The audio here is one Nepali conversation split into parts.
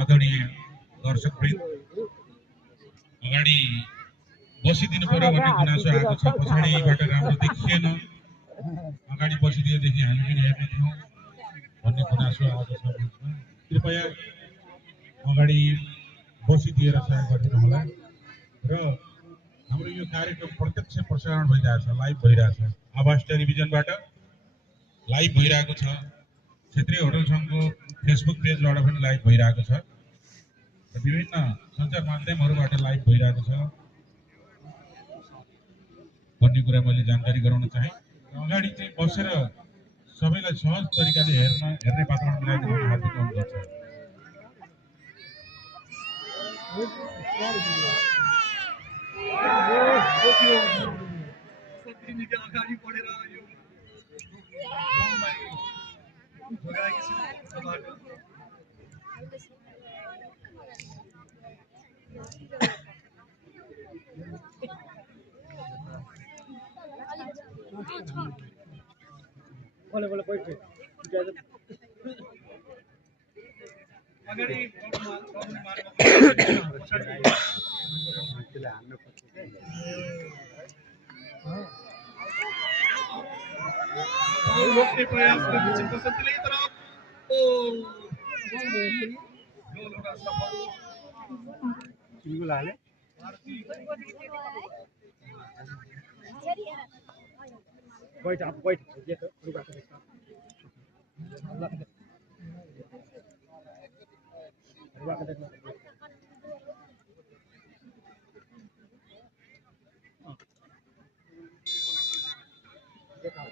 आदरणीय दर्शकवृन्द अगाडि बसिदिनु पर्यो भन्ने गुनासो आएको छ। पछाडिबाट राम्रो देखिएन, अगाडि बसिदिएदेखि हामी पनि हेर्ने थियौँ भन्ने गुनासो आएको छ। कृपया अगाडि बसिदिएर सहयोग गरिदिनु होला। र हाम्रो यो कार्यक्रम प्रत्यक्ष प्रसारण भइरहेछ, लाइभ भइरहेछ। आवाज टेलिभिजनबाट लाइभ भइरहेको छ। क्षेत्रीय होटल सङ्घको फेसबुक पेजबाट पनि लाइभ भइरहेको छ। विभिन्न सञ्चार माध्यमहरूबाट लाइभ भइरहेको छ भन्ने कुरा मैले जानकारी गराउन चाहे। अगाडि चाहिँ बसेर सबैलाई सहज तरिकाले हेर्ने वातावरण मिलाइदिनु हार्दिक अनुरोध छ। रोक्ने प्रयास गर्दैछ बसन्तले तरफ गोल हुन सफल हाले बैठ आप बैठ ये तो रुका के देखो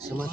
समाज